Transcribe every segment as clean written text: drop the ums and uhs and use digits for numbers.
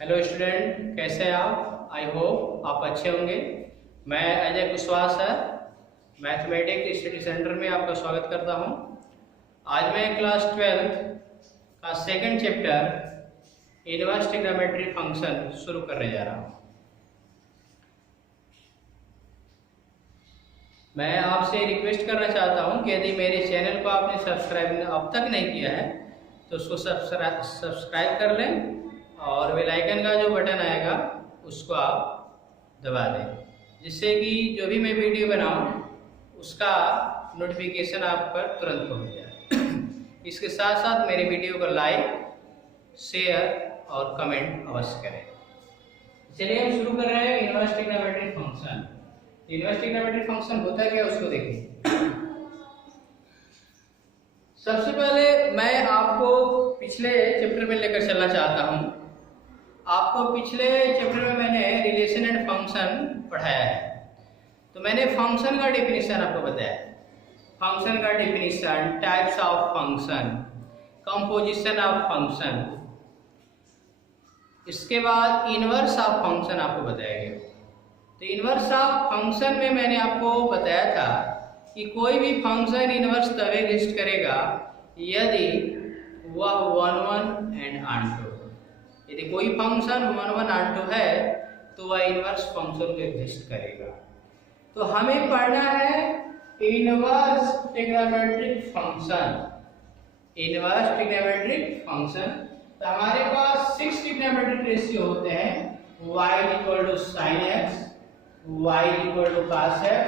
Hello student, कैसे हैं आप? आई होप आप अच्छे होंगे। मैं Ajay Kushwaha sir, mathematics study centre में आपका स्वागत करता हूं। आज मैं क्लास 12 का second chapter inverse trigonometry function शुरू करने जा रहा हूं। मैं आपसे रिक्वेस्ट करना चाहता हूं कि यदि मेरे चैनल को आपने सब्सक्राइब अब तक नहीं किया है तो उसको सब्सक्राइब कर लें और बेल आइकन का जो बटन आएगा उसको आप दबा दें, जिससे कि जो भी मैं वीडियो बनाऊं उसका नोटिफिकेशन आप पर तुरंत पहुंच जाए। इसके साथ साथ मेरे वीडियो को लाइक, शेयर और कमेंट अवश्य करें। चलिए हम शुरू कर रहे हैं inverse trigonometry function. Inverse trigonometry function होता है क्या, उसको देखिए। सबसे पहले मैं आपको पिछले चैप्टर में लेकर चलना चाहता हूं। आपको पिछले चैप्टर में मैंने रिलेशन एंड फंक्शन पढ़ाया है, तो मैंने फंक्शन का डेफिनेशन आपको बताया। फंक्शन का definition, types of function, composition of function, इसके बाद इनवर्स ऑफ फंक्शन आपको बताया गया। तो इनवर्स ऑफ फंक्शन में मैंने आपको बताया था कि कोई भी फंक्शन इनवर्स तब एग्जिस्ट करेगा यदि वह 1 1 एंड ऑन 2। यदि कोई फंक्शन 1 1 ऑन 2 है तो वह इनवर्स फंक्शन को एग्जिस्ट करेगा। तो हमें पढ़ना है inverse trigonometric function. Inverse trigonometric function, तो हमारे पास 6 ट्रिग्नोमेट्रिक रेशियो होते हैं। y = sin x, y = cos x,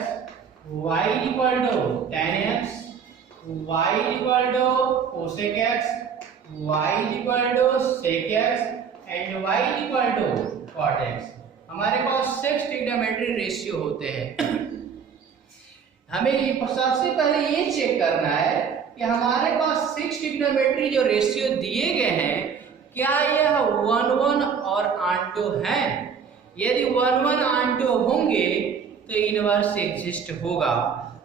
y = tan x, y = cosec x, y = sec x and y = cot x। हमारे पास 6 ट्रिग्नोमेट्री रेशियो होते हैं। हमें ये सबसे पहले ये चेक करना है कि हमारे पास 6 ट्रिग्नोमेट्री जो रेशियो दिए गए हैं, क्या यह 1 1 और ऑन 2 हैं? यदि 1 1 ऑन 2 होंगे तो इनवर्स एग्जिस्ट होगा,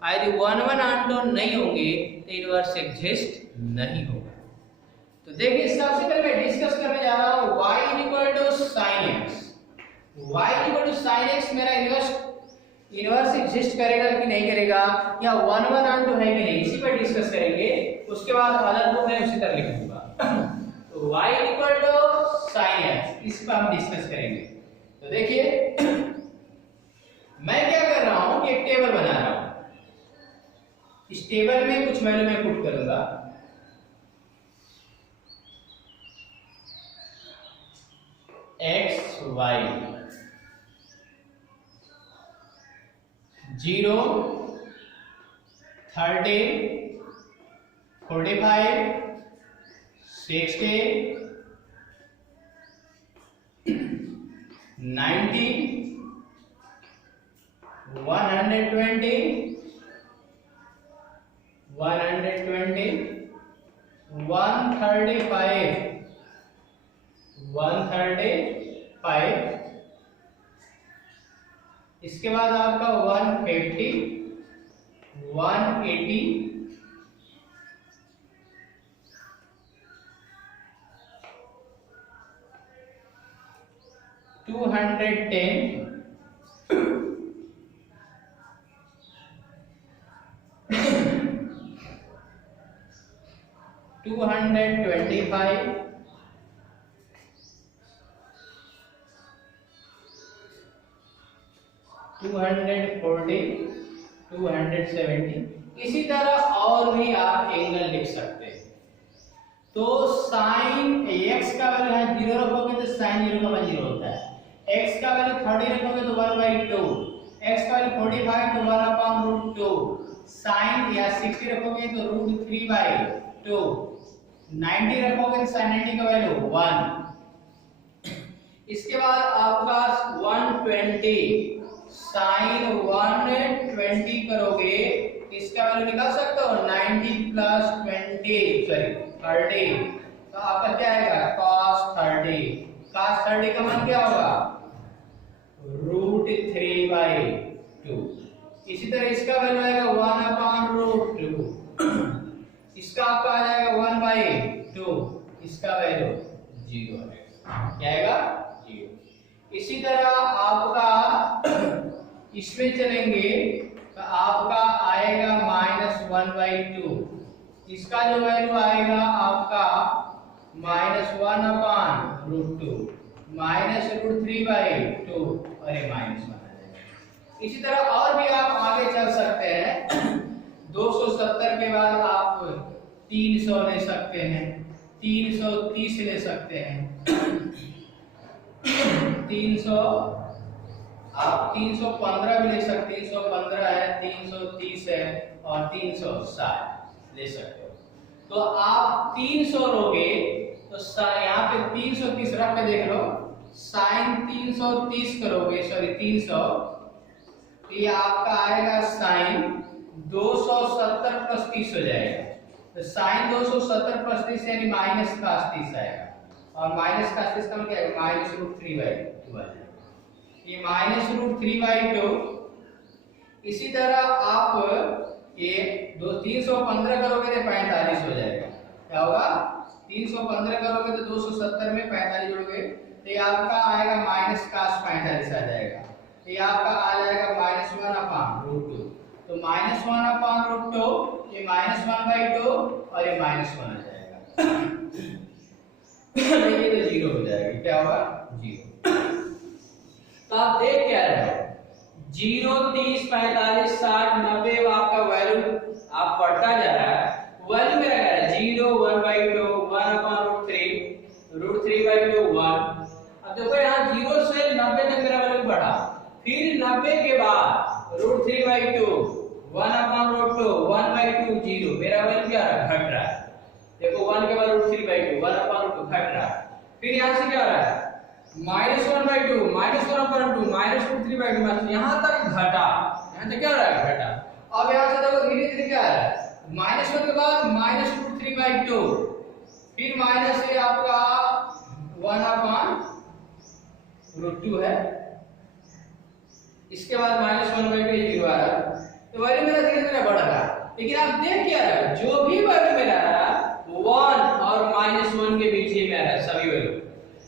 यदि 1 1 ऑन 2 नहीं होंगे तो इनवर्स एग्जिस्ट नहीं होगा। तो देखिए, सबसे पहले मैं डिस्कस करने जा रहा हूं y = sin x। y = sin x मेरा इनवर्स एग्जिस्ट करेगा कि नहीं करेगा, या 1 1 ऑन 2 है कि नहीं, इसी पर डिस्कस करेंगे। उसके बाद अदर को मैं उसी तरह लिख दूंगा। तो y = sin x, इस पर हम डिस्कस करेंगे। तो देखिए, मैं क्या कर रहा हूं कि एक टेबल बना रहा हूं। इस टेबल में कुछ वैल्यू मैं पुट करूंगा। x y 0 30 45 60 90 120 135 इसके बाद आपका 150 180 210 225 240 270। इसी तरह और भी आप एंगल लिख सकते हैं। तो साइन x का वैल्यू है 0 रखोगे तो साइन 0 का वैल्यू 0 होता है। x का वैल्यू 30 रखोगे तो 1/2, x का वैल्यू 45 तो 1/√2, साइन या 60 रखोगे तो √3/2, 90 रखोगे तो साइन 90 का वैल्यू 1। इसके बाद आपके पास 120, साइन 120 करोगे इसका वैल्यू निकाल सकते हो 90 + 20 30। तो आपका क्या आएगा cos 30। cos 30 का मान क्या होगा √3/2। इसी तरह इसका वैल्यू आएगा 1/√2। इसका आपका आ जाएगा 1/2, इसका वैल्यू 0 है। क्या आएगा 0। इसी तरह आपका इसमें चलेंगे तो आपका आएगा -1/2। इसका जो वैल्यू आएगा आपका -1/√2 -√3/2 और ये -1 आ जाएगा। इसी तरह और भी आप आगे चल सकते हैं। 270 के बाद आप 300 ले सकते हैं, 330 ले सकते हैं। 300 आप 315 भी ले सकते हैं, 315 है, 330 है और 360 ले सकते हो। तो आप 300 लोगे तो यहाँ पे 330 रख के देख लो, साइन 330 करोगे, सॉरी 300, ये आपका आएगा साइन 270 प्लस 30 हो जाएगा। तो साइन 270 प्लस 30 यानी माइनस का 30 आएगा और माइनस का 30 का मतलब क्या है, -√3/2 आ जाएगा। ये -√3/2। इसी तरह आप ये 315 करोगे तो 45 हो जाएगा। क्या होगा, 315 करोगे तो 270 में 45 जोड़ोगे तो ये आपका आएगा -45 आ जाएगा। ये आपका आ जाएगा -1/√2। तो -1/√2, ये -1/2 और ये -1 आ जाएगा। ये तो 0 हो जाएगा। क्या होगा, 0। तो आप देख क्या रहे हो, 0, 30, 45, 60, 90 आपका वैल्यू आप बढ़ता जा रहा है। वैल्यू मेरा क्या है, 0, 1/2, 1/√3, √3/2, 1। अब देखो यहाँ 0 से 90 तक मेरा वैल्यू बढ़ा, फिर 90 के बाद √3/2, 1/√2, 1/2, 0, मेरा वैल्यू क्या रहा, घट रहा है। देखो 1 के बाद √3/2, 1/√2 घट रहा है। फिर यहाँ से क्या हो रहा है, -1/2, -1/2, -√3/2, यहाँ तक घटा, यहाँ तक क्या हो रहा है, घटा। अब यहाँ से देखो धीरे धीरे क्या है, -1 के बाद -√3/2, फिर माइनस से आपका 1/√2 है, इसके बाद -1/2 0 आ रहा है। तो वैल्यू मेरा धीरे धीरे बढ़ रहा है। लेकिन आप देख क्या रहा है, जो भी वैल्यू मेरा आ रहा है 1 और -1 के बीच ही में आ रहा है सभी वैल्यू।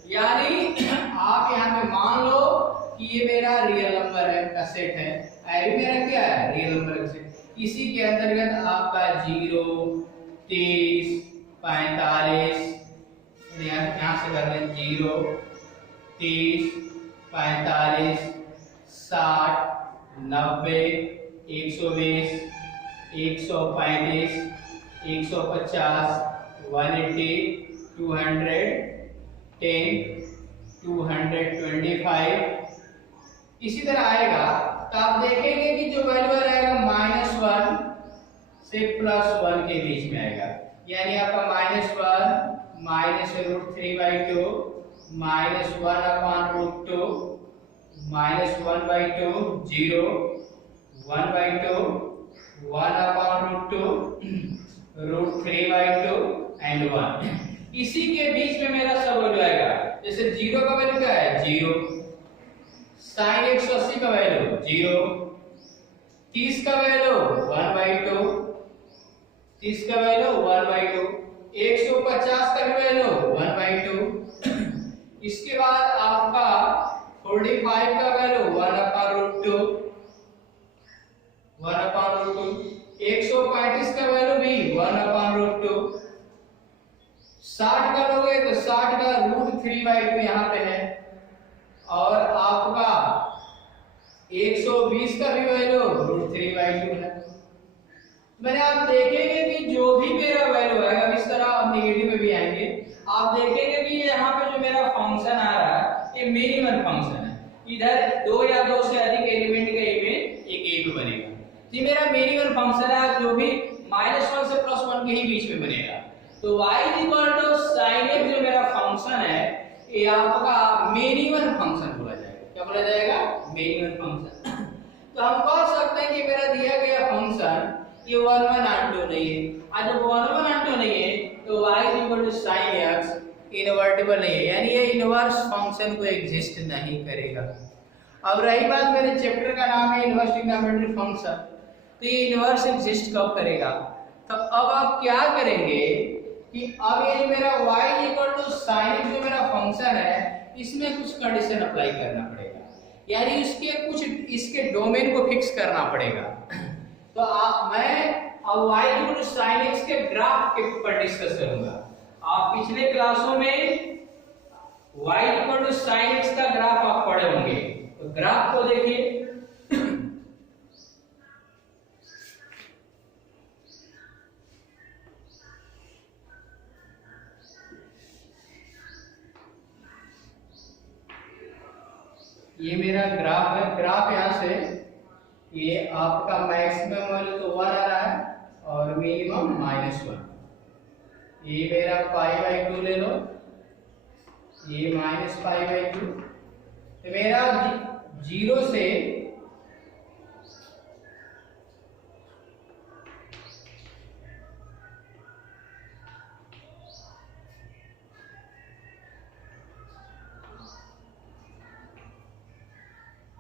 यानी आप यहाँ पे मान लो कि ये मेरा रियल नंबर है का सेट है, आई मेरा क्या है, रियल नंबर का सेट। इसी के अंतर्गत आपका 0, 30, 45, यहाँ से कर लें 0, 30, 45, 60, 90, 120, 135, 150, 180, 200, 10, 225 इसी तरह आएगा। तो आप देखेंगे कि जो वैल्यू रहेगा -1 से +1 के बीच में आएगा। यानी आपका -1 -√3/2 -1/√2 -1/2 0 1/2 1/√2 √3/2 एंड 1। इसी के बीच में मेरा सब वैल्यू आएगा। जैसे 0 का वैल्यू क्या है, 0, साइन 180 का वैल्यू 0, 30 का वैल्यू 1/2, 30 का वैल्यू 1/2, 150 का वैल्यू 1/2। इसके बाद आपका 45 का वैल्यू 1/√2, 1/√2, 135 का वैल्यू भी 1/√2। 60 का लोगे तो 60 का √3/2 यहाँ पे है। और आपका 120 का भी वैल्यू √3/2 है। मैंने आप देखेंगे कि जो भी मेरा वैल्यू आएगा, इस तरह आप नेगेटिव में भी आएंगे, आप देखेंगे कि यहाँ पे जो मेरा फंक्शन आ रहा है ये मिनिमम फंक्शन है। इधर 2 या 2 से अधिक एलिमेंट का इमेज एक ए पे बनेगा। ये मेरा मिनिमम फंक्शन है, जो भी -1 से +1 के ही बीच में बनेगा। तो y sin x जो मेरा फंक्शन है ये आपका मिनिमम फंक्शन बोला जाएगा। क्या बोला जाएगा, मिनिमम फंक्शन। तो हम कह सकते हैं कि मेरा दिया गया फंक्शन ये 1/2 नहीं है। और जब 1/2 नहीं है तो y sin x इनवर्टिबल नहीं है, यानी ये इनवर्स फंक्शन को एग्जिस्ट नहीं करेगा। अब रही बात, मेरे चैप्टर का नाम है इनवर्स ट्रिग्नोमेट्रिक फंक्शन, तो ये इनवर्स एग्जिस्ट कब करेगा। तो अब आप क्या करेंगे कि अब ये मेरा y साइन एक्स जो मेरा फंक्शन है इसमें कुछ कंडीशन अप्लाई करना पड़ेगा, यानी इसके डोमेन को फिक्स करना पड़ेगा। तो मैं अब y equal to sine x के ग्राफ के ऊपर डिस्कस करूंगा। आप पिछले क्लासों में y equal to sine x का ग्राफ आप पढ़े होंगे, तो ग्राफ को देखिए। ये मेरा ग्राफ है। ग्राफ यहाँ से ये आपका मैक्सिमम वैल्यू तो 1 आ रहा है और मिनिमम -1। ये मेरा π/2 ले लो, ये -π/2। तो मेरा 0 से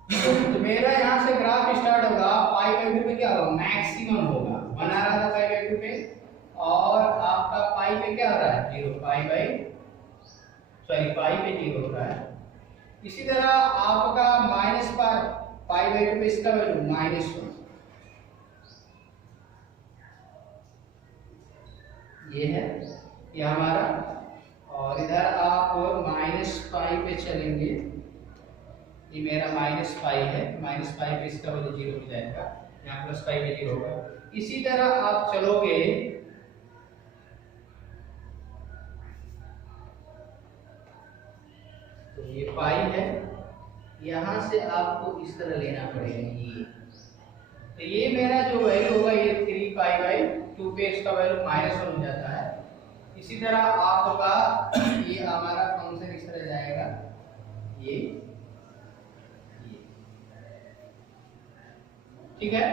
तो मेरा यहाँ से ग्राफ स्टार्ट होगा π/2 पे क्या होगा, मैक्सिमम होगा। 1 आ रहा था π/2 पे और आपका पाई पे क्या हो रहा है 0, पाई पे 0 हो रहा है। इसी तरह आपका -π/2 पे इसका वैल्यू -1, ये है ये हमारा। और इधर आप -π पे चलेंगे, ये मेरा -π है, -π पे इसका वैल्यू 0 हो जाएगा, यहाँ +π पे 0 होगा। इसी तरह आप चलोगे तो ये पाई है, यहाँ से आपको इस तरह लेना पड़ेगा ये। तो ये मेरा जो वैल्यू होगा ये 3π/2 पे इसका वैल्यू -1 हो जाता है। इसी तरह आपका ये हमारा फंक्शन इस तरह जाएगा, ये ठीक है।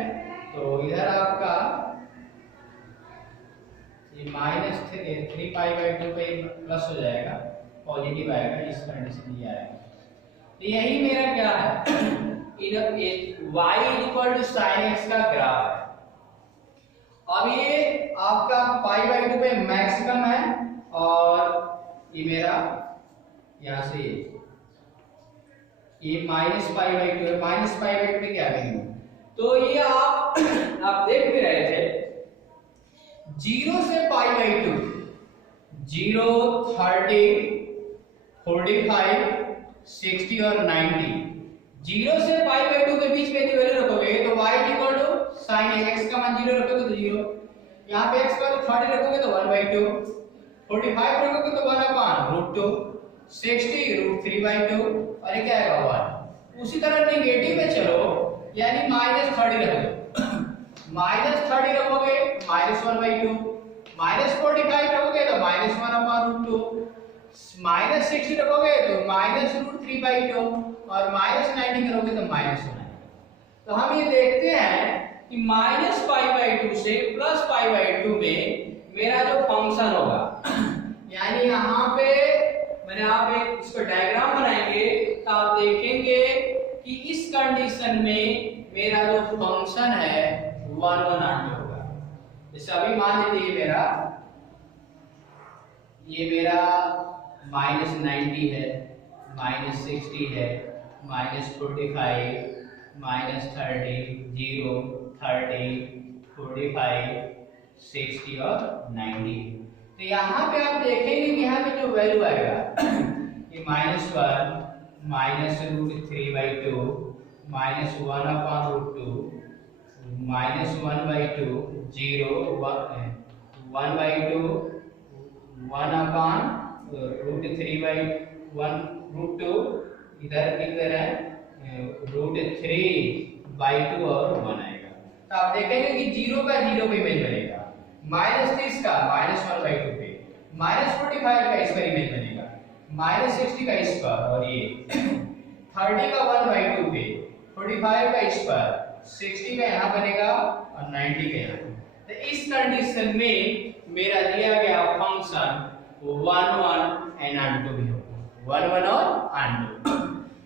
तो इधर आपका ये -3π/2 पे प्लस हो जाएगा, पॉजिटिव आएगा, इस कंडीशन ये आएगा। तो यही मेरा क्या है, इधर y equal to sine x का ग्राफ है। अब ये आपका π/2 पे मैक्सिमम है और ये मेरा यहाँ से ये -π/2 है, -π/2 पे क्या करेंगे। तो ये आप देख भी रहे थे 0 से π/2, 0, 30, 45, 60 और 90। 0 से π/2 के बीच में यदि वैल्यू रखोगे तो y equal to sine x का मान 0 रखोगे तो 0, यहाँ पे x का 30 रखोगे तो 1/2, 45 रखोगे तो 1/√2, 60 √3/2 और ये क्या आएगा 1। उसी तरह नेगेटिव में चलो, यानी -30 रख दो, -30 रखोगे -1/2, -45 रखोगे तो -1/√2, -60 रखोगे तो -√3/2 और -90 करोगे तो -1। तो हम ये देखते हैं कि -π/2 से +π/2 में मेरा जो फंक्शन होगा, यानी यहाँ पे मैंने आप एक इसको डायग्राम बनाएंगे तो आप देखेंगे कि इस कंडीशन में मेरा जो फंक्शन है 1/1 होगा। जैसे अभी मान लीजिए ये मेरा -90 है, -60 है, -45, -30, 0, 30, 45, 60 और 90। तो यहाँ पे आप देखेंगे कि यहाँ पे जो वैल्यू आएगा ये -1, -√3/2, -1/√2, -1/2, 0, 1/2, 1/√3/1√2, इधर किधर है √3/2 और 1 आएगा। तो आप देखेंगे कि 0 का 0 पे इमेज बनेगा, -30 का -1/2 पे, -45 का इस पर इमेज बनेगा, -60 का इस पर, और ये 30 का 1/2 पे, 45 का इस पर, 60 का यहाँ बनेगा और 90 का यहाँ। तो इस कंडीशन में मेरा दिया गया फंक्शन 1/1 भी होगा, 1/1 और 2।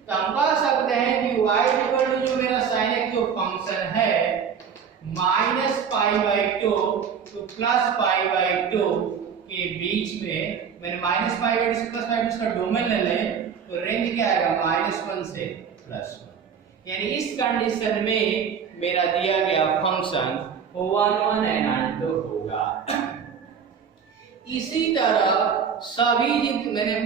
तो हम कह सकते हैं कि y इक्वल टू जो मेरा sin x जो फंक्शन है -π/2 to +π/2 के बीच में मैंने माइनस पाई बाई टू से प्लस पाई बाई टू का डोमेन ले लें तो रेंज क्या आएगा -1 से +1, यानी इस कंडीशन में मेरा दिया गया फंक्शन 1 1 एंड होगा। इसी तरह सभी मैंने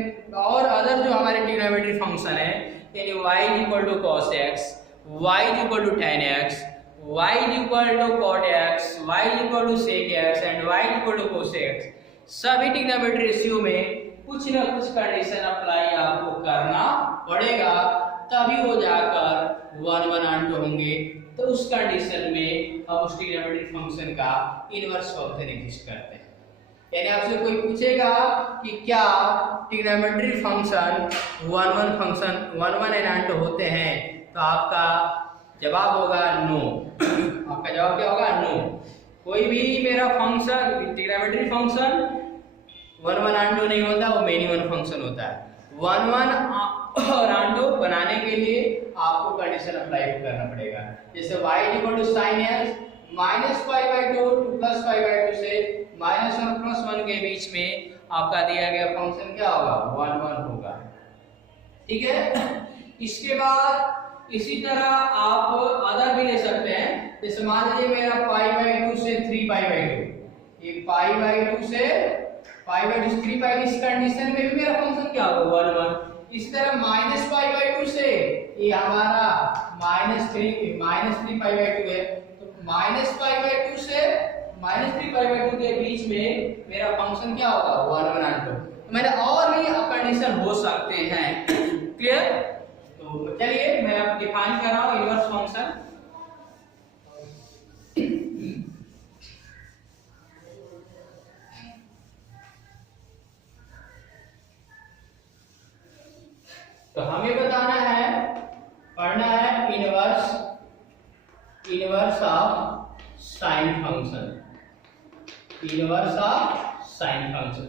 और अदर जो हमारे ट्रिग्नोमेट्री फंक्शन है, यानी y = cos x, y = tan x, y = cot x, y = sec x and y = cos x, सभी ट्रिग्नोमेट्री रेशियो में कुछ ना कुछ कंडीशन अप्लाई आपको करना पड़ेगा, तभी हो जाकर 1 1 एंड होंगे। तो उस कंडीशन में हम उस ट्रिग्नोमेट्री फंक्शन का इनवर्स फंक्शन एग्जिस्ट करते हैं। यानी आपसे कोई पूछेगा कि क्या ट्रिग्नोमेट्री फंक्शन 1 1 एंड होते हैं, तो आपका जवाब होगा नो। आपका जवाब क्या होगा? नो। कोई भी मेरा फंक्शन ट्रिग्नोमेट्री फंक्शन 1 1 एंड नहीं होता, वो मिनिमम फंक्शन होता है। 1 1 और एंड बनाने के लिए आपको कंडीशन अप्लाई करना पड़ेगा। जैसे y = sin x -π/2 to +π/2 से -1 और +1 के बीच में आपका दिया गया फंक्शन क्या होगा? 1 1 होगा। ठीक है। इसके बाद इसी तरह आप अदर भी ले सकते हैं। जैसे मान लीजिए मेरा π/2 से 3π/2, ये π/2 से π/2 3π, इस कंडीशन में भी मेरा फंक्शन क्या होगा? 1 1। इसी तरह -π/2 से ये हमारा -3π/2 है, तो -π/2 से -3π/2 के बीच में मेरा फंक्शन क्या होगा? 1 1 एंड 2। तो मैंने और भी कंडीशन हो सकते हैं। क्लियर? तो चलिए मैं अब डिफाइन कर रहा हूं इनवर्स फंक्शन। तो हमें बताना है, पढ़ना है inverse of sine function. Inverse of sine function,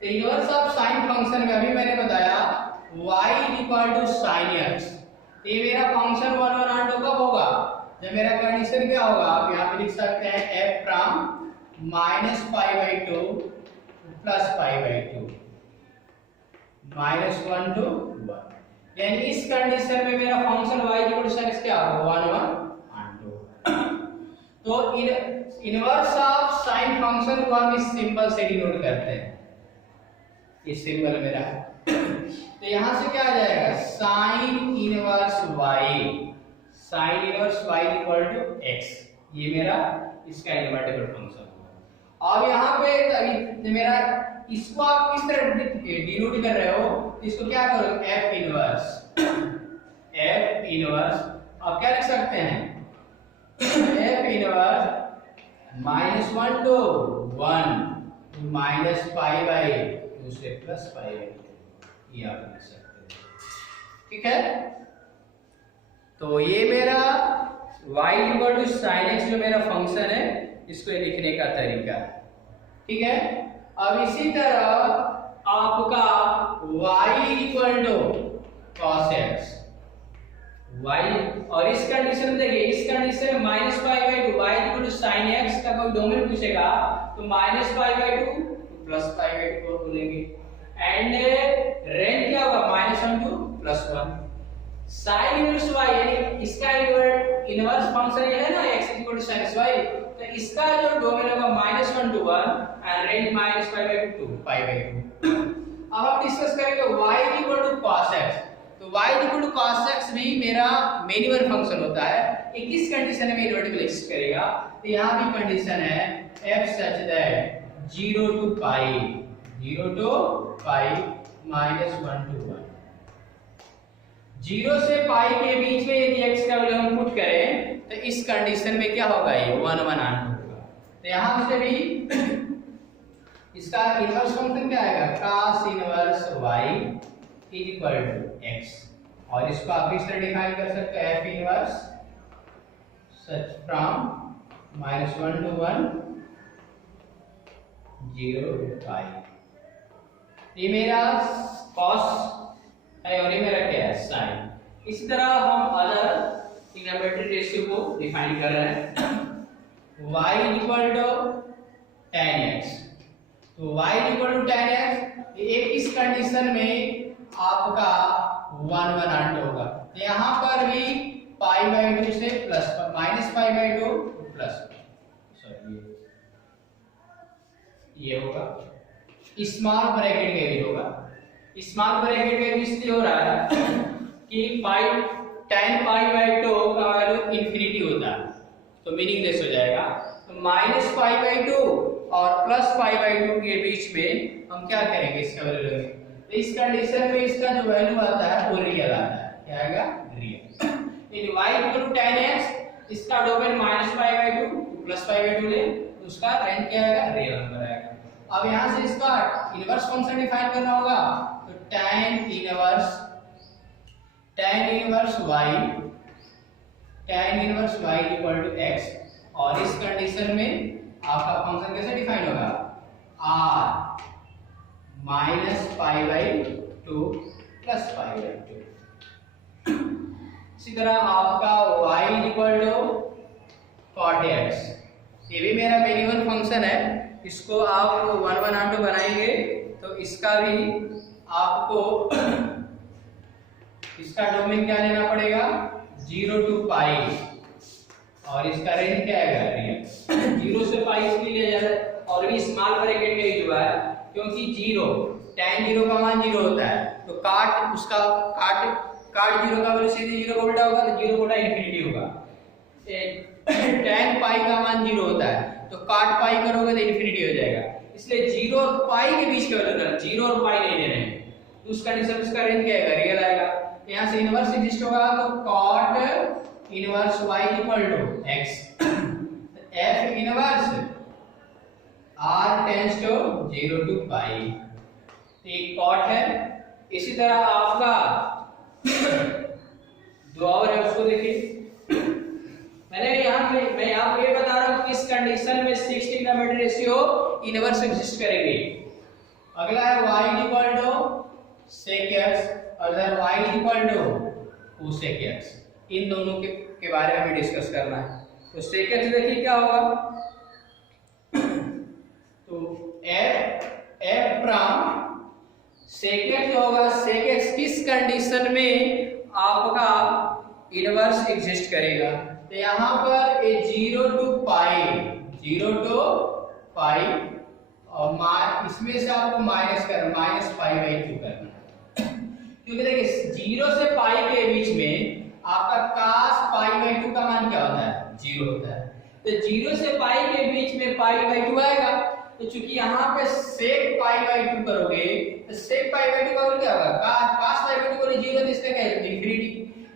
तो इनवर्स ऑफ साइन फंक्शन में अभी मैंने बताया y = sin x, ये मेरा फंक्शन 1 1 एंड कब होगा? जब मेरा कंडीशन क्या होगा? आप यहाँ पे लिख सकते हैं f from -π/2 +π/2 -1 to 1, यानी इस कंडीशन में मेरा फंक्शन y = sin x क्या होगा? 1 1 एंड 2। तो इनवर्स ऑफ साइन फंक्शन को हम इस सिंबल से डिनोट करते हैं। ये सिंबल मेरा है, तो यहां से क्या आ जाएगा? sin इनवर्स y = x, ये मेरा इसका इनवर्टेबल फंक्शन होगा। अब यहाँ पे मेरा इसको आप किस तरह डिनोट कर रहे हो? इसको क्या करो? f इनवर्स आप क्या लिख सकते हैं? f इनवर्स -1 to 1 -π/2 से +π/2, ये आप लिख सकते हैं। ठीक है। तो ये मेरा y = sin x जो मेरा फंक्शन है, इसको लिखने का तरीका है। ठीक है। अब इसी तरह आपका y = cos x, y, और इस कंडीशन में देखिए, इस कंडीशन में -π/2 y = sin x का कोई डोमेन पूछेगा तो -π/2 +π/2 को बोलेंगे, एंड रेंज क्या होगा? -1 to +1। sin इनवर्स y, यानी इसका इनवर्स फंक्शन ये है ना x = sin x y, तो इसका जो डोमेन होगा -1 to 1 एंड रेंज -π/2 to π/2। अब हम डिस्कस करेंगे y = cos x, तो y = cos x भी मेरा मिनिमम फंक्शन होता है। ये किस कंडीशन में इनवर्टेबल एग्जिस्ट करेगा? तो यहाँ भी कंडीशन है f such that 0 to π -1 to 1। 0 से पाई के बीच में यदि x का वैल्यू हम पुट करें तो इस कंडीशन में क्या होगा? ये 1 1 एंड होगा। तो यहाँ से भी इसका इनवर्स फंक्शन क्या आएगा? cos इनवर्स y = x, और इसको आप इस तरह डिफाइन कर सकते हैं f inverse such from -1 to 1 0 to π। ये मेरा cos है और ये मेरा क्या है? sin। इसी तरह हम अदर ट्रिग्नोमेट्री रेशियो को डिफाइन कर रहे हैं। y = tan x, तो y equal to tan x, एक इस कंडीशन में आपका 1/8 होगा। यहाँ पर भी π/2 से प्लस -π/2 प्लस ये होगा, स्मॉल ब्रैकेट के बीच होगा। स्मॉल ब्रैकेट के बीच इसलिए हो रहा है कि tan π/2 का वैल्यू इंफिनिटी होता है, तो मीनिंगलेस हो जाएगा। तो -π/2 और +π/2 के बीच में हम क्या करेंगे, इसका वैल्यू लेंगे। तो इस कंडीशन में इसका जो वैल्यू आता है वो रियल आता है, क्या आएगा, real. In y equal to tan x, इसका डोमेन -π/2 +π/2 ले, तो उसका रेंज क्या आएगा, रियल नंबर आएगा। अब यहां से इसका इनवर्स फंक्शन डिफाइन करना होगा, तो tan inverse y equal to x, और इस कंडीशन में आपका फंक्शन कैसे डिफाइन होगा, r -π/2 +π/2। इसी तरह आपका y equal to cot x, ये भी मेरा वेरिएबल फंक्शन है, इसको आप 1/8 बनाएंगे तो इसका भी आपको इसका डोमेन क्या लेना पड़ेगा, 0 to π, और इसका रेंज क्या आएगा, रियल। 0 से π इसलिए लिया जाता है, और भी स्मॉल ब्रैकेट में ही हुआ है, क्योंकि 0 tan 0 का मान 0 होता है, तो काट 0 का वैल्यू सीधे 0 को उल्टा होगा, तो 0 को उल्टा इंफिनिटी होगा। tan π का मान 0 होता है, तो काट पाई करोगे तो इंफिनिटी हो जाएगा, इसलिए 0 और पाई के बीच का वैल्यू लेना, 0 और पाई नहीं लेना है। तो उस कंडीशन में इसका रेंज क्या आएगा, रियल आएगा। यहां से इनवर्स एग्जिस्ट होगा, तो cot inverse y equal to x, f inverse r tends to 0 to π, एक cot है। इसी तरह आपका दो और है, उसको देखिए। मैं आपको ये बता रहा हूं कि इस कंडीशन में 6 ट्रिग्नोमेट्री रेशियो इनवर्स एग्जिस्ट करेंगे। अगला है y equal to sec x, other y equal to cosec x, इन दोनों के बारे में भी डिस्कस करना है। तो sec x देखिए क्या होगा, तो f प्राइम sec x होगा। sec x किस कंडीशन में आपका इनवर्स एग्जिस्ट करेगा, तो यहाँ पर ये 0 to π, और इसमें से आपको माइनस करना, -π/2 करना, क्योंकि देखिए 0 से π के बीच में आपका cos π/2 का मान क्या होता है, 0 होता है। तो 0 से π के बीच में π/2 आएगा, तो चूंकि यहाँ पे sec π/2 करोगे, तो sec π/2 का क्या होगा, cos π/2 को 0, तो इसका क्या है, इंफिनिटी,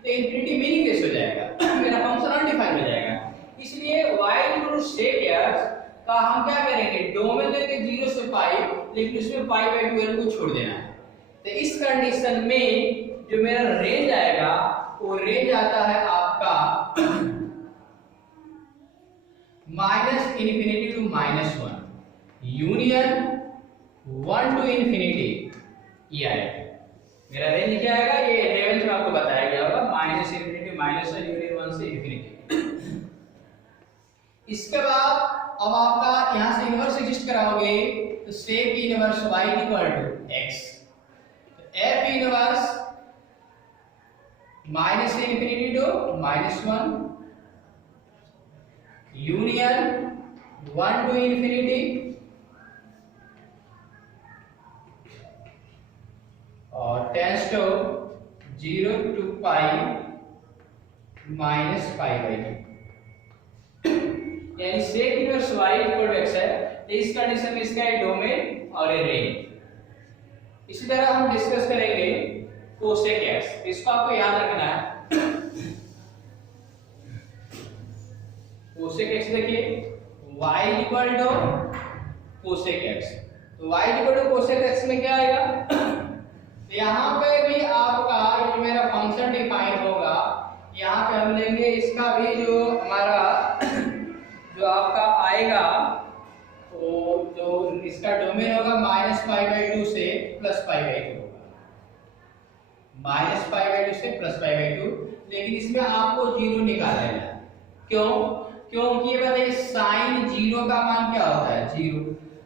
तो इंफिनिटी मीनिंगलेस हो जाएगा, मेरा फंक्शन अनडिफाइंड हो जाएगा। इसलिए y equal to sec x का हम क्या करेंगे, डोमेन लेंगे 0 से π, लेकिन उसमें π/2 वैल्यू को छोड़ देना है। तो इस कंडीशन में जो मेरा रेंज आएगा, वो रेंज आता है आपका -∞ to -1, यूनियन 1 to इंफिनिटी, ये आएगा मेरा रेंज। क्या आएगा, ये 11th में आपको बताया गया होगा, -∞ -1 यूनियन 1 से इंफिनिटी। इसके बाद अब आपका यहां से इनवर्स एग्जिस्ट कराओगे, तो sec inverse y equal to x, तो f inverse -∞ to -1 union 1 to infinity, और टेंड्स टू 0 to π -π/2, यानी sec inverse y equal to x है। तो इस कंडीशन में इसका है डोमेन और ये रेंज। इसी तरह हम डिस्कस करेंगे cosec x, इसको आपको याद रखना है। cosec x देखिए, y equal to cosec x, तो y equal to cosec x में क्या आएगा, तो यहाँ पे भी आपका जो मेरा फंक्शन डिफाइन होगा, यहाँ पे हम लेंगे इसका भी जो हमारा जो आपका आएगा, वो जो इसका डोमेन होगा -π/2 से +π/2 होगा, -π/2 से +π/2, लेकिन इसमें आपको 0 निकाल लेना है। क्यों, क्योंकि ये बताइए sin 0 का मान क्या होता है, 0,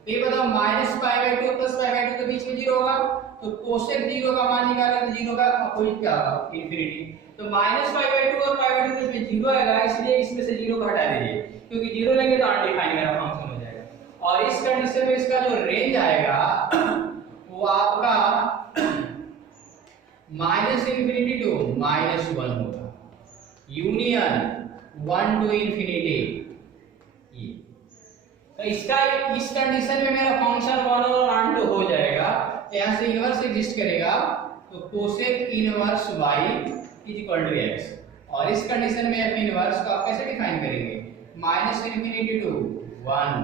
तो ये बताओ -π/2 प्लस π/2 के बीच में 0 होगा, तो कोसेक 0 का मान निकाला तो 0 का अपोजिट क्या होगा, इंफिनिटी। तो -π/2 और π/2 के बीच में 0 आएगा, इसलिए इसमें से 0 को हटा दीजिए, क्योंकि 0 लेंगे तो अनडिफाइंड मेरा फंक्शन हो जाएगा। और इस कंडीशन में इसका जो रेंज आएगा वो आपका -∞ टू -1 होगा, यूनियन 1 टू इंफिनिटी। तो इसका इस कंडीशन में मेरा फंक्शन 1 और 2 हो जाएगा, यहां से इनवर्स एग्जिस्ट करेगा, तो कोसेक इनवर्स y = x। और इस कंडीशन में f इनवर्स को आप कैसे डिफाइन करेंगे, -∞ to 1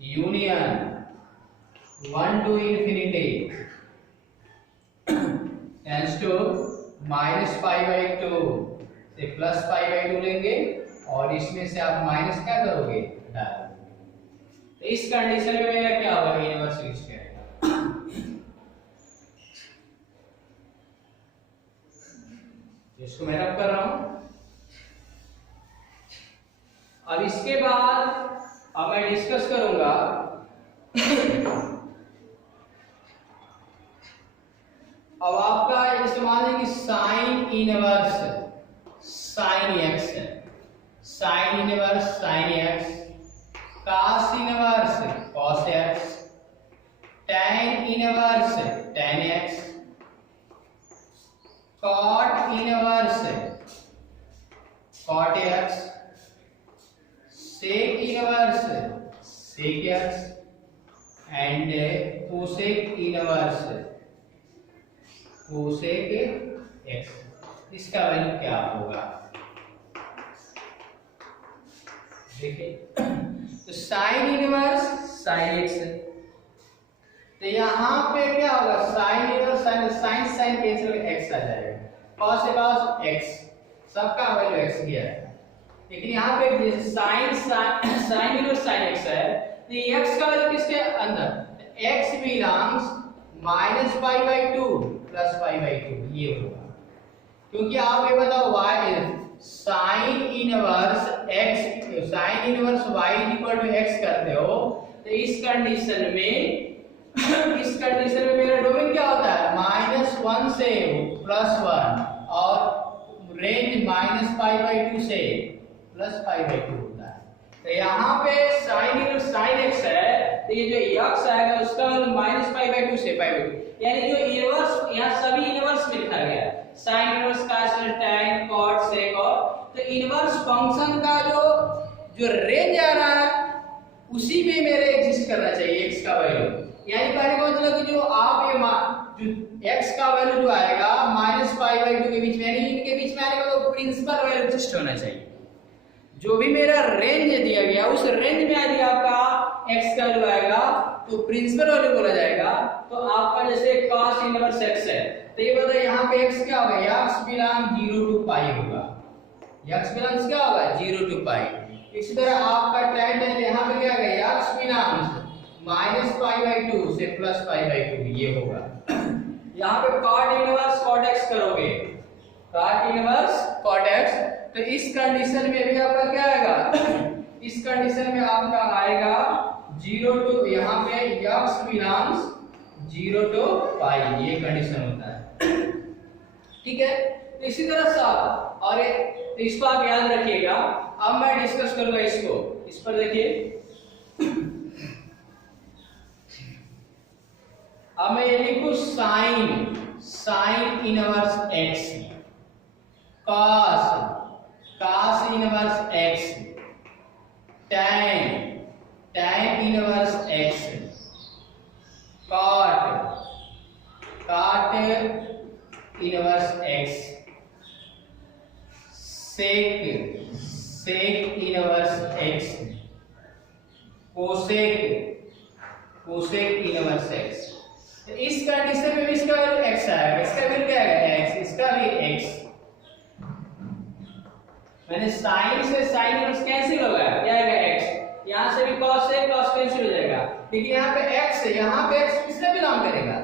union 1 to infinity tends to -π/2 से +π/2 लेंगे, और इसमें से आप माइनस क्या करोगे, डालोगे। तो इस कंडीशन में मेरा क्या होगा, इनवर्स एग्जिस्ट करेगा। इसको मैं रब कर रहा हूं। अब इसके बाद अब मैं डिस्कस करूंगा अब आपका इस्तेमाल है कि sign inverse sign x, sign inverse sign x, cos inverse cos x, tan inverse tan x, cot inverse cot x, sec inverse sec x and cosec inverse cosec x। इसका वैल्यू क्या होगा, देखिए। तो साइन इनवर्स साइन x, तो यहां पे क्या होगा, sine inverse sine sine cancel होकर x आ जाएगा, cos से cos x, सबका वैल्यू x ही है। लेकिन यहाँ पे साइन इनवर्स साइन x है, तो x का वैल्यू किसके अंदर, x बिलोंग्स -π/2 प्लस π/2 ये होगा, क्योंकि आप ये बताओ y sine inverse x sine inverse y = x करते हो, तो इस कंडीशन में मेरा डोमेन क्या होता है, -1 से +1 और रेंज -π/2 से +π/2 होता है। तो यहाँ पे साइन इनवर्स साइन x है, तो ये जो x आएगा उसका -π/2 से π/2, यानी जो इनवर्स यहाँ सभी इनवर्स में लिखा गया है, sine inverse cos tan cot sec, और तो इनवर्स फंक्शन का जो रेंज आ रहा है उसी में मेरे एग्जिस्ट करना चाहिए x का वैल्यू। यानी कहने का मतलब कि जो आप ये जो x का वैल्यू जो आएगा -π/2 के बीच में, यानी इनके बीच में आने का तो प्रिंसिपल वैल्यू एग्जिस्ट होना चाहिए। जो भी मेरा रेंज दिया गया उस रेंज में यदि आपका x का वैल्यू आएगा तो प्रिंसिपल वैल्यू बोला जाएगा। तो आपका जैसे cos इनवर्स x है, तो ये बताइए यहाँ पे x क्या होगा, x बिलोंग 0 टू π होगा, x बिलोंग क्या होगा 0 टू π। इसी तरह आपका tan है, यहाँ पे क्या होगा, x बिलोंग -π/2 से +π/2 ये होगा। यहाँ पे cot इनवर्स cot x करोगे, cot इनवर्स cot x, तो इस कंडीशन में भी आपका क्या आएगा, इस कंडीशन में आपका आएगा 0 टू, यहाँ पे x बिलोंग्स 0 टू π, ये कंडीशन होता है, ठीक है। तो इसी तरह से और तो इसको आप याद रखिएगा। अब मैं डिस्कस करूंगा इसको, इस पर देखिए। अब मैं ये लिखूं sine inverse x, cos inverse x, tan inverse x, cot inverse x, sec inverse x, cosec inverse x। तो इस कंडीशन में भी इसका वैल्यू x आएगा, इसका वैल्यू क्या आएगा x, इसका भी x। मैंने साइन से साइन इनवर्स कैंसिल होगा, क्या आएगा x, यहां से भी cos से cos कैंसिल हो जाएगा, लेकिन यहाँ पे x है, यहाँ पे x किससे बिलोंग करेगा,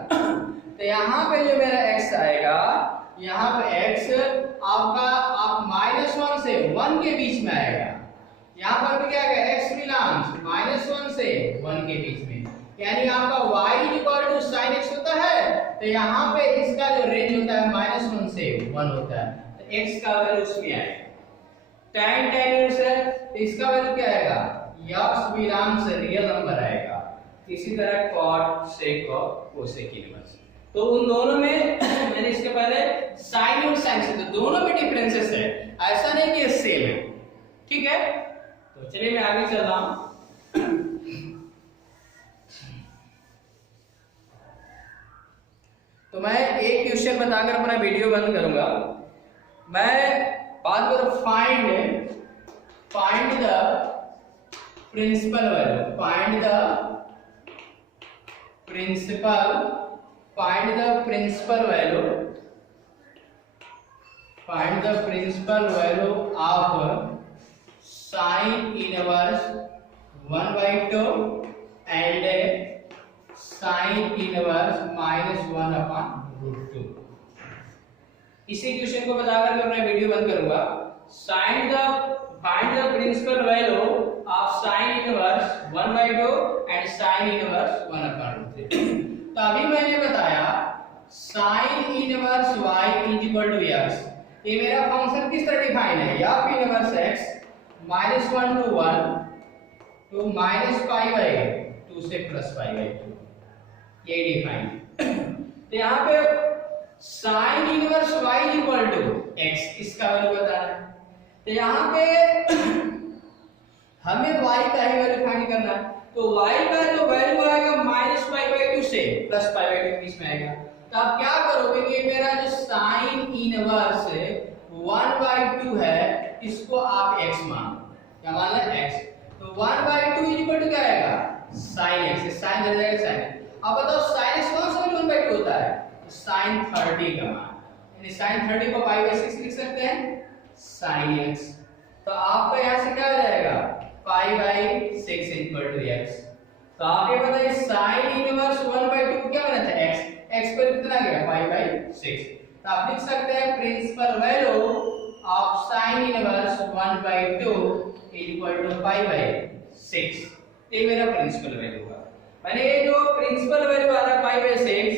तो यहाँ पे जो मेरा x आएगा, यहाँ पे x आपका आप -1 से 1 के बीच में आएगा, यहाँ पर भी क्या आएगा x बिलोंग्स -1 से 1 के बीच में, यानी आपका y = sin x होता है, तो यहाँ पे इसका जो रेंज होता है -1 से 1 होता है, तो x का वैल्यू उसमें आएगा। tan इनवर्स है तो इसका वैल्यू क्या आएगा, x बिलोंग्स रियल नंबर आएगा। इसी तरह cot sec और cosec इनवर्स, तो उन दोनों में मैंने इसके पहले sin और sin से, तो दोनों में डिफरेंसेस है, ऐसा नहीं कि सेम है, ठीक है। तो चलिए मैं आगे चल रहा हूं। तो मैं एक क्वेश्चन बताकर अपना वीडियो बंद करूंगा। मैं बात करूं find the principal value, find the principal value of sin inverse 1/2 and sin inverse -1/√2। इसी क्वेश्चन को बताकर मैं अपना वीडियो बंद करूंगा। Find the principal value of sin inverse 1/2 and sin inverse 1/√3। तो अभी मैंने बताया sin इनवर्स y = x, ये मेरा फंक्शन किस तरह डिफाइन है, f inverse x -1 to 1 to -π/2 से +π/2, ये डिफाइन। तो यहाँ पे sin इनवर्स y = x, इसका वैल्यू बताना है। तो यहाँ पे हमें y का ही वैल्यू फाइंड करना है, तो y का जो वैल्यू आएगा -π/2 से +π/2 के बीच में आएगा। तो आप क्या करोगे कि मेरा जो sin इनवर्स 1/2 है, इसको आप x मान, क्या मान लें x, तो 1/2 = क्या आएगा, sin x, sin हो जाएगा sin। अब बताओ sin x कौन सा वैल्यू 1/2 होता है, तो sin 30 का मान, यानी sin 30 को π/6 लिख सकते हैं sin x। तो आपका यहां से क्या हो जाएगा, π/6 = x। तो आप ये बताइए sin इनवर्स 1/2 को क्या बना था, x पर कितना गया, π/6। तो आप लिख सकते हैं principal value of sin inverse 1/2 = π/6, ये मेरा प्रिंसिपल वैल्यू हुआ। मैंने ये जो प्रिंसिपल वैल्यू आ रहा है π/6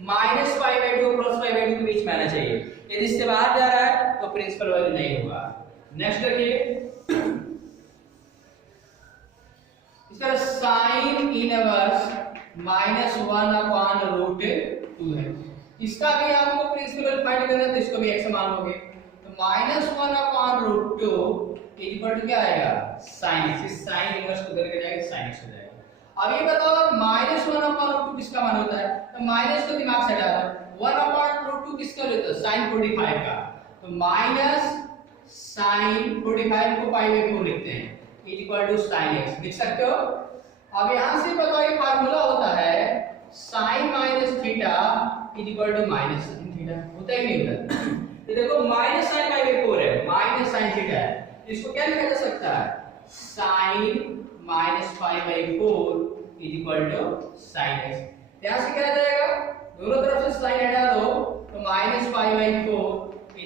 -π/2 +π/2 के बीच में आना चाहिए, यदि इससे बाहर जा रहा है तो प्रिंसिपल वैल्यू नहीं होगा। नेक्स्ट देखिए, इसका sin इनवर्स -1/√2 है, इसका भी आपको प्रिंसिपल वैल्यू फाइंड करना है, तो इसको भी x मान लोगे, तो -1/√2 = क्या आएगा, sin x, sin इनवर्स को करके जाएगा sin x हो जाएगा। अब ये बताओ -1/√2 किसका मान होता है, तो माइनस को दिमाग से हटा दो, 1/√2 किसका लेते हो, sin 45 का, तो sin 45 को π/4 लिखते हैं, sin x लिख सकते हो। अब यहां से बताओ ये फार्मूला होता है sin - θ = -sin θ, होता है नहीं होता, ये देखो -sin π/4 है, -sin θ है, इसको क्या लिखा जा सकता है, sin -π/4 = sin x। यहां से क्या आ जाएगा, दोनों तरफ से sin हटा दो, तो -π/4 =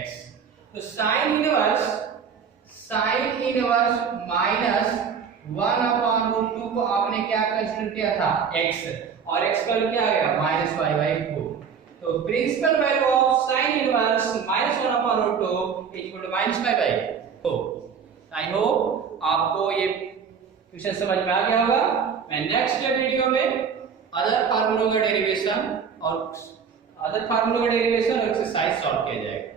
x। तो sin इनवर्स -1/√2 को आपने क्या कंसीडर किया था, x, और x का क्या आ गया, -π/4। तो principal value of sin inverse -1/√2 = -π/4। I hope आपको ये क्वेश्चन समझ में आ गया होगा। मैं नेक्स्ट वीडियो में अदर फार्मूलों का डेरिवेशन और एक्सरसाइज सॉल्व किया जाएगा।